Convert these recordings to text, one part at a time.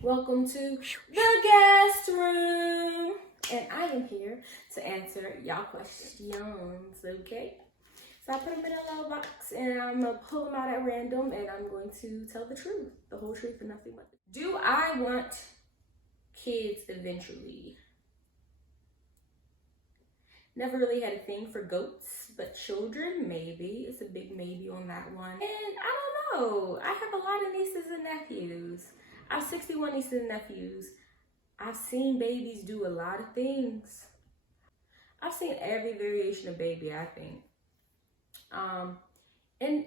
Welcome to the guest room, and I am here to answer y'all questions, okay? So I put them in a little box, and I'm gonna pull them out at random, and I'm going to tell the truth, the whole truth, and nothing but it. Do I want kids eventually? Never really had a thing for goats, but children, maybe. It's a big maybe on that one. And I don't know. I have a lot of nieces and nephews. I have 61 nieces and nephews. I've seen babies do a lot of things. I've seen every variation of baby, I think. And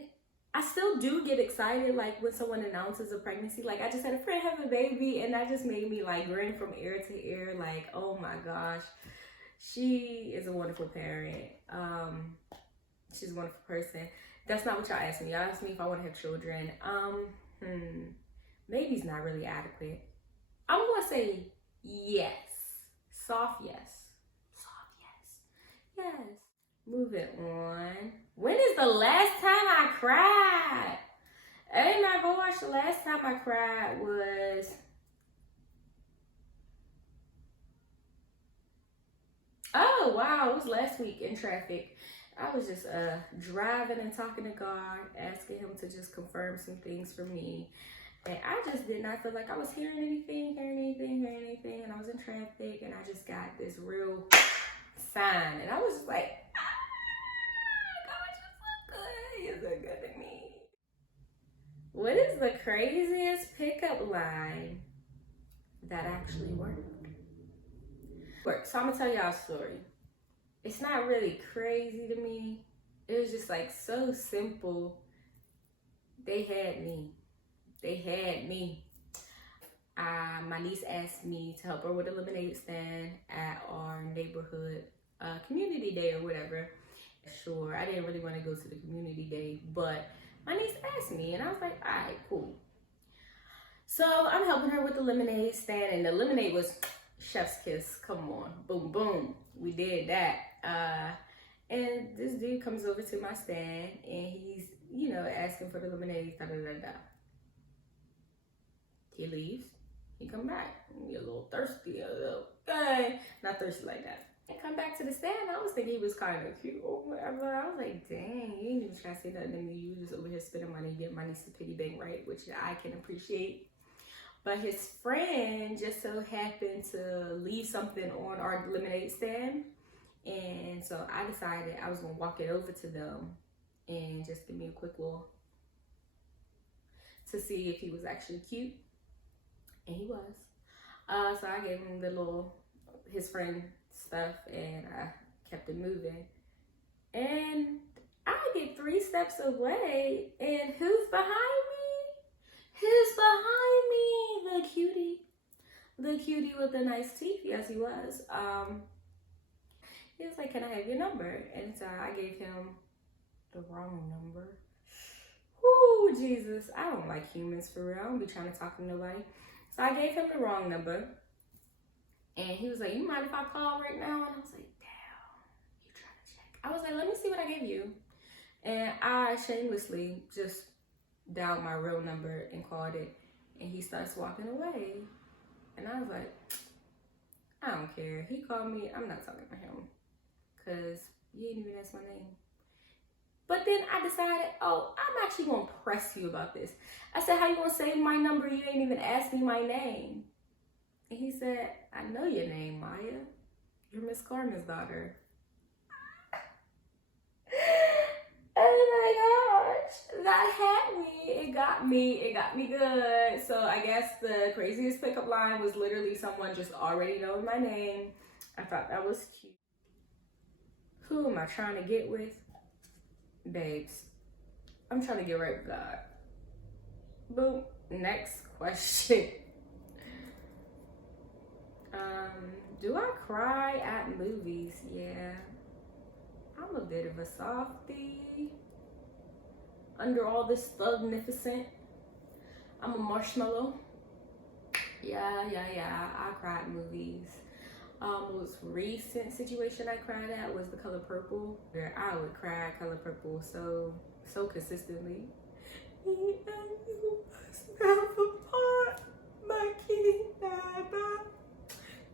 I still do get excited, like when someone announces a pregnancy. Like I just had a friend have a baby, and that just made me like grin from ear to ear. Like, oh my gosh, she is a wonderful parent. She's a wonderful person. That's not what y'all asked me. Y'all asked me if I want to have children. Maybe's not really adequate. I'm gonna say yes. Soft yes. Soft yes. Yes. Moving on. When is the last time I cried? Oh my gosh, the last time I cried was... Oh wow, it was last week in traffic. I was just driving and talking to God, asking him to just confirm some things for me. And I just did not feel like I was hearing anything, and I was in traffic, and I just got this real sign, and I was just like, God, you're so good. You're so good to me. What is the craziest pickup line that actually worked? So I'm gonna tell y'all a story. It's not really crazy to me. It was just like so simple. They had me. My niece asked me to help her with a lemonade stand at our neighborhood community day or whatever. Sure, I didn't really want to go to the community day, but my niece asked me, and I was like, all right, cool. So I'm helping her with the lemonade stand, and the lemonade was chef's kiss. Come on, boom, boom. We did that. And this dude comes over to my stand, and he's, asking for the lemonade, da-da-da-da. He leaves. He come back. He a little thirsty, not thirsty like that. I come back to the stand. I was thinking he was kind of cute or whatever. I was like, dang, you ain't even trying to say nothing to me. You just over here spending money, get money to piggy bank, right? Which I can appreciate. But his friend just so happened to leave something on our lemonade stand. And so I decided I was going to walk it over to them and just give me a quick little to see if he was actually cute. And he was. So I gave him his friend stuff, and I kept it moving. And I get 3 steps away, and who's behind me? Who's behind me? The cutie. The cutie with the nice teeth. Yes, he was. He was like, can I have your number? And so I gave him the wrong number. Whoo, Jesus. I don't like humans for real. I don't be trying to talk to nobody. So I gave him the wrong number. And he was like, you mind if I call right now? And I was like, damn, you trying to check? I was like, let me see what I gave you. And I shamelessly just dialed my real number and called it. And he starts walking away. And I was like, I don't care. He called me. I'm not talking to him. Because you ain't even asked my name. But then I decided, I'm actually going to press you about this. I said, how you going to save my number? You ain't even asked me my name. And he said, I know your name, Maya. You're Miss Carmen's daughter. Oh my gosh. That had me. It got me good. So I guess the craziest pickup line was literally someone just already knowing my name. I thought that was cute. Who am I trying to get with? Babes, I'm trying to get right with God. Boom. Next question. Do I cry at movies? Yeah. I'm a bit of a softie. Under all this thugnificent, I'm a marshmallow. Yeah. I cry at movies. Most recent situation I cried at was The Color Purple. Where I would cry at Color Purple so consistently. Me and you must never part, my kid.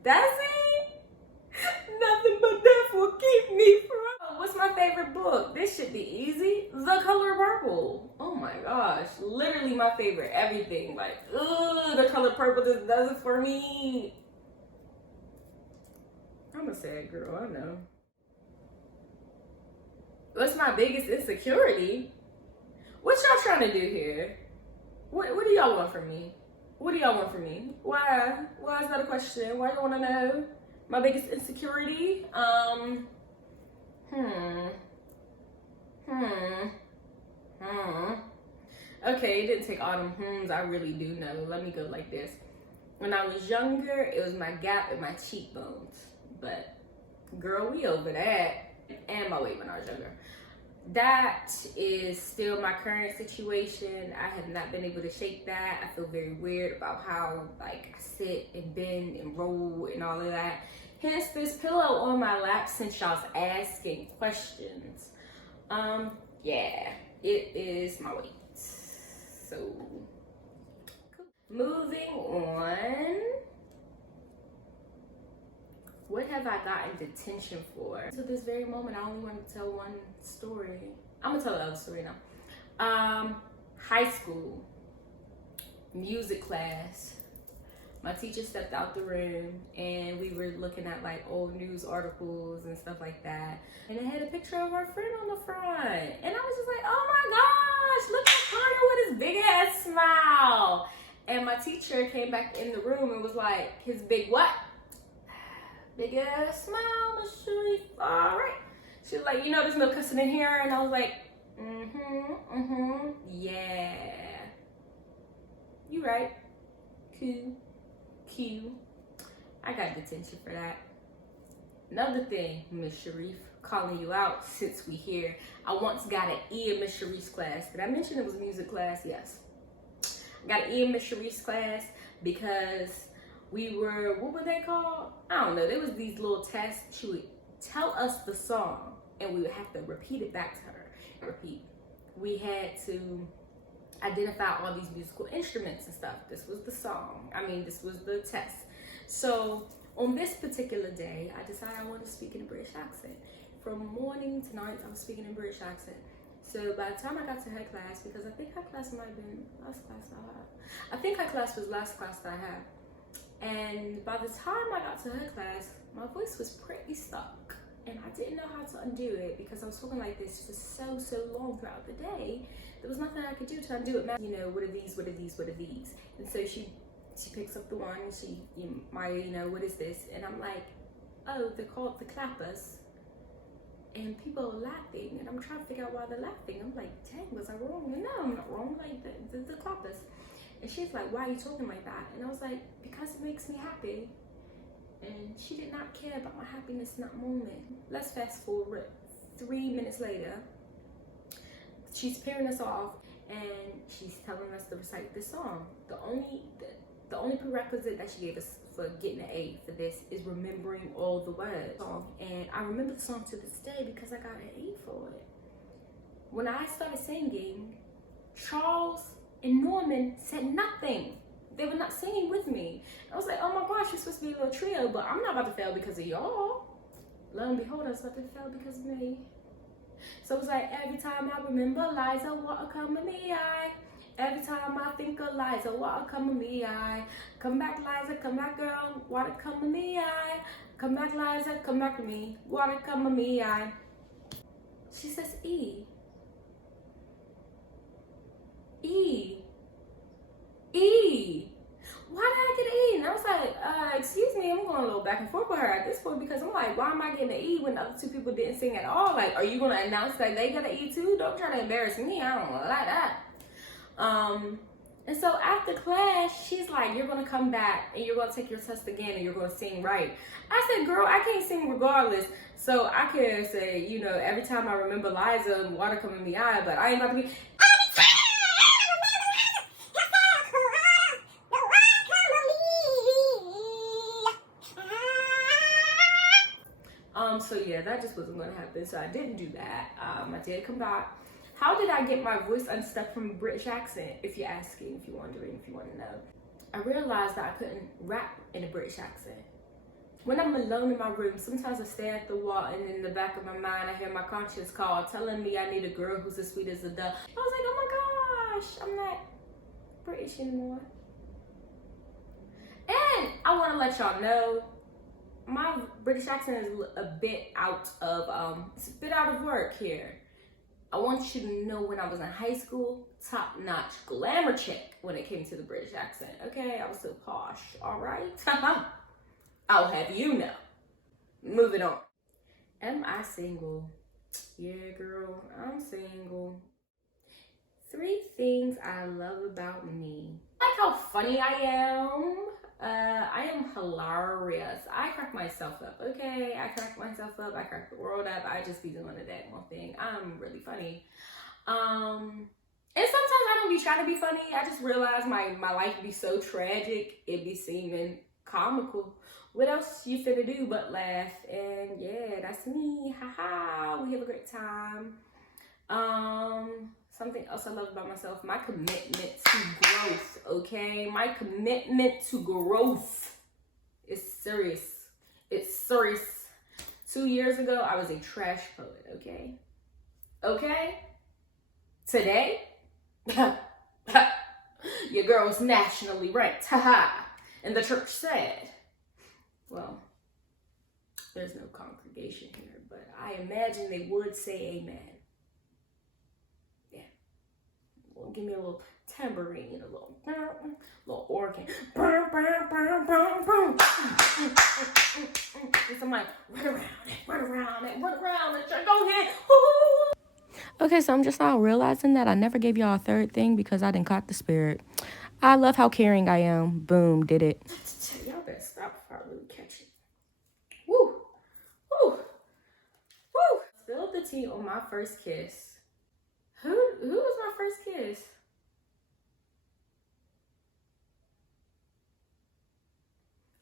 That's it. Nothing but death will keep me from. What's my favorite book? This should be easy. The Color Purple. Oh my gosh. Literally my favorite. Everything. Like, ugh, The Color Purple just does it for me. I'm a sad girl, I know. What's my biggest insecurity? What y'all trying to do here? What do y'all want from me? What do y'all want from me? Why? Why is that a question? Why do you want to know? My biggest insecurity? Okay, it didn't take all them I really do know. Let me go like this. When I was younger, it was my gap in my cheekbones. But, girl, we over that. And my weight when I was younger. That is still my current situation. I have not been able to shake that. I feel very weird about how like I sit and bend and roll and all of that. Hence this pillow on my lap since y'all's asking questions. Yeah, it is my weight. So cool. Moving on. What have I gotten detention for? To this very moment, I only want to tell one story. I'm gonna tell another story now. High school, music class. My teacher stepped out the room and we were looking at like old news articles and stuff like that. And it had a picture of our friend on the front. And I was just like, oh my gosh, look at Connor with his big ass smile. And my teacher came back in the room and was like, his big what? Big ass smile, Miss Sharif. All right. She was like, you know, there's no cussing in here. And I was like, yeah. You right. Q. I got detention for that. Another thing, Miss Sharif, calling you out since we here. I once got an E in Miss Sharif's class. Did I mention it was music class? Yes. I got an E in Miss Sharif's class because we were, what were they called? I don't know. There was these little tests. She would tell us the song and we would have to repeat it back to her. Repeat. We had to identify all these musical instruments and stuff. This was the song. This was the test. So on this particular day, I decided I wanted to speak in a British accent. From morning to night, I was speaking in a British accent. So by the time I got to her class, because I think her class might have been last class I had. I think her class was last class that I had. And by the time I got to her class, my voice was pretty stuck. And I didn't know how to undo it because I was talking like this for so long throughout the day. There was nothing I could do to undo it. You know, what are these? What are these? What are these? And so she picks up the one and Maya, you know, what is this? And I'm like, oh, they're called the clappers. And people are laughing. And I'm trying to figure out why they're laughing. I'm like, dang, was I wrong? And no, I'm not wrong. Like, the clappers. And she's like, why are you talking like that? And I was like, because it makes me happy. And she did not care about my happiness in that moment. Let's fast forward 3 minutes later. She's pairing us off and she's telling us to recite this song. The only prerequisite that she gave us for getting an A for this is remembering all the words. And I remember the song to this day because I got an A for it. When I started singing, Charles and Norman said nothing. They were not singing with me. I was like, oh my gosh, you're supposed to be a little trio, but I'm not about to fail because of y'all. Lo and behold, I was about to fail because of me. So it was like, every time I remember Liza, water come in me eye. Every time I think of Liza, water come in me eye. Come back, Liza, come back, girl, water come in me eye. Come back, Liza, come back to me, water come in me eye. She says E. E. E. Why did I get an E? And I was like, excuse me, I'm going a little back and forth with her at this point because I'm like, why am I getting an E when the other two people didn't sing at all? Like, are you going to announce that they got an E too? Don't try to embarrass me. I don't like that. And so after class, she's like, you're going to come back and you're going to take your test again and you're going to sing right. I said, girl, I can't sing regardless. So I can say, you know, every time I remember Liza, water coming in the eye, but I ain't about to be... So yeah, that just wasn't going to happen. So I didn't do that. I did come back. How did I get my voice unstuck from a British accent? If you're asking, if you're wondering, if you want to know. I realized that I couldn't rap in a British accent. When I'm alone in my room, sometimes I stare at the wall, and in the back of my mind, I hear my conscience call, telling me I need a girl who's as sweet as a dove. I was like, oh my gosh, I'm not British anymore. And I want to let y'all know, my British accent is a bit out of, it's a bit out of work here. I want you to know, when I was in high school, top-notch glamour chick when it came to the British accent. Okay, I was so posh, all right? I'll have you know. Moving on. Am I single? Yeah, girl, I'm single. 3 things I love about me. I like how funny I am. I am hilarious. I crack myself up, okay? I crack myself up. I crack the world up. I just be doing the damn one thing. I'm really funny. And sometimes I don't be trying to be funny. I just realize my life be so tragic, it be seeming comical. What else you finna do but laugh? And yeah, that's me. Haha. We have a great time. Something else I love about myself, my commitment to growth, okay? My commitment to growth is serious. It's serious. 2 years ago, I was a trash poet, okay? Okay? Today, your girl's nationally ranked, haha. And the church said, well, there's no congregation here, but I imagine they would say amen. Give me a little tambourine, a little organ. So I'm like, run around it. Go ahead. Okay, so I'm just now realizing that I never gave y'all a third thing because I didn't caught the spirit. I love how caring I am. Boom, did it. Y'all better stop before I really catch it. Woo, woo, woo. Spilled the tea on my first kiss. Who was my first kiss?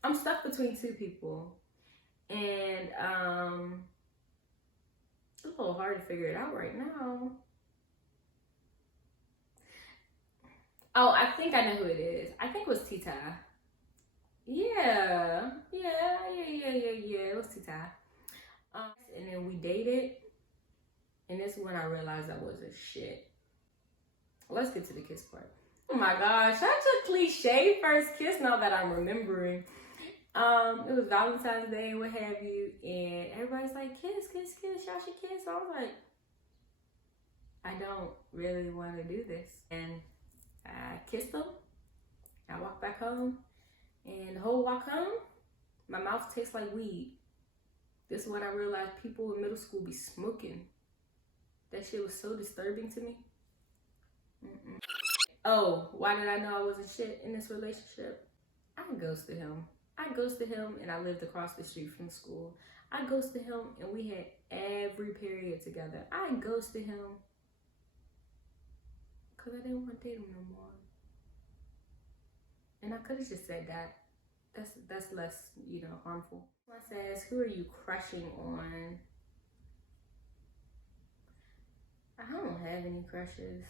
I'm stuck between 2 people, and it's a little hard to figure it out right now. Oh, I think I know who it is. I think it was Tita. Yeah. It was Tita. And then we dated, and this is when I realized I wasn't shit. Let's get to the kiss part. Oh my gosh, such a cliche first kiss now that I'm remembering. It was Valentine's Day and what have you, and everybody's like, kiss, y'all should kiss. So I was like, I don't really want to do this. And I kissed him. I walked back home, and the whole walk home, my mouth tastes like weed. This is when I realized people in middle school be smoking. That shit was so disturbing to me. Oh, why did I know I wasn't shit in this relationship? I ghosted him. And I lived across the street from school. I ghosted him, and we had every period together. I ghosted him because I didn't want to date him no more. And I could have just said that. That's less, harmful. One says, who are you crushing on? I don't have any crushes.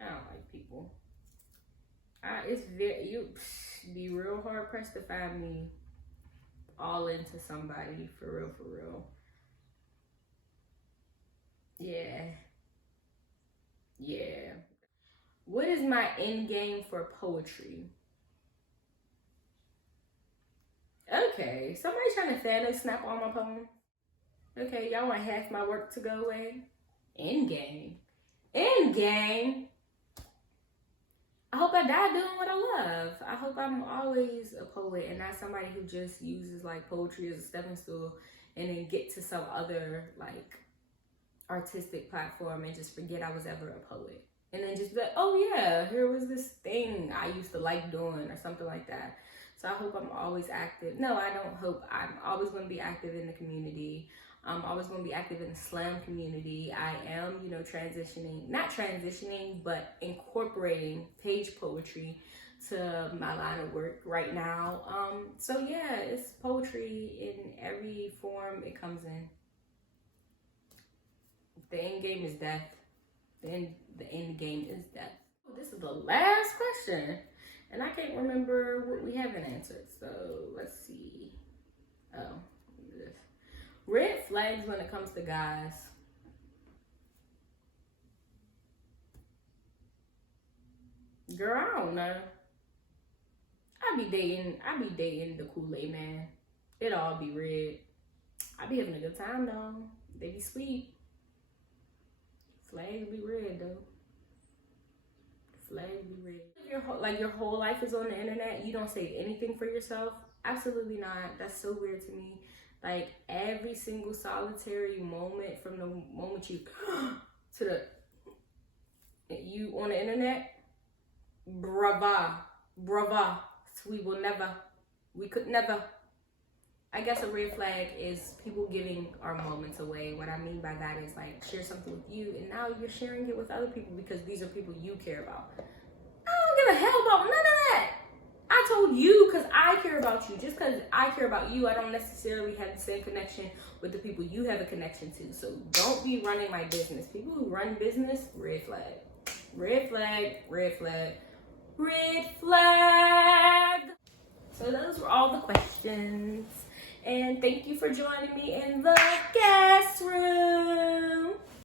I don't like people. You'd be real hard pressed to find me all into somebody, for real. Yeah. What is my end game for poetry? Okay, somebody trying to Thanos snap all my poems. Okay, y'all want half my work to go away? End game. I hope I die doing what I love. I hope I'm always a poet and not somebody who just uses like poetry as a stepping stool and then get to some other like artistic platform and just forget I was ever a poet. And then just be like, oh yeah, here was this thing I used to like doing or something like that. So I hope I'm always active. No, I don't hope. I'm always going to be active in the community. I'm always going to be active in the slam community. I am, not transitioning, but incorporating page poetry to my line of work right now. So yeah, it's poetry in every form it comes in. The end game is death. The end game is death. This is the last question, and I can't remember what we haven't answered. So let's see. Oh. Red flags when it comes to guys. Girl, I don't know. I be dating the Kool-Aid man. It all be red. I be having a good time though. They be sweet. Flags be red though. Flags be red. If your whole life is on the internet, you don't say anything for yourself. Absolutely not. That's so weird to me. Like every single solitary moment from the moment you to you on the internet, brava. We could never. I guess a red flag is people giving our moments away. What I mean by that is like share something with you and now you're sharing it with other people because these are people you care about. I don't give a hell about none of that. I told you because I care about you. Just because I care about you, I don't necessarily have the same connection with the people you have a connection to. So don't be running my business. People who run business, red flag. Red flag, red flag, red flag. So those were all the questions. And thank you for joining me in the guest room.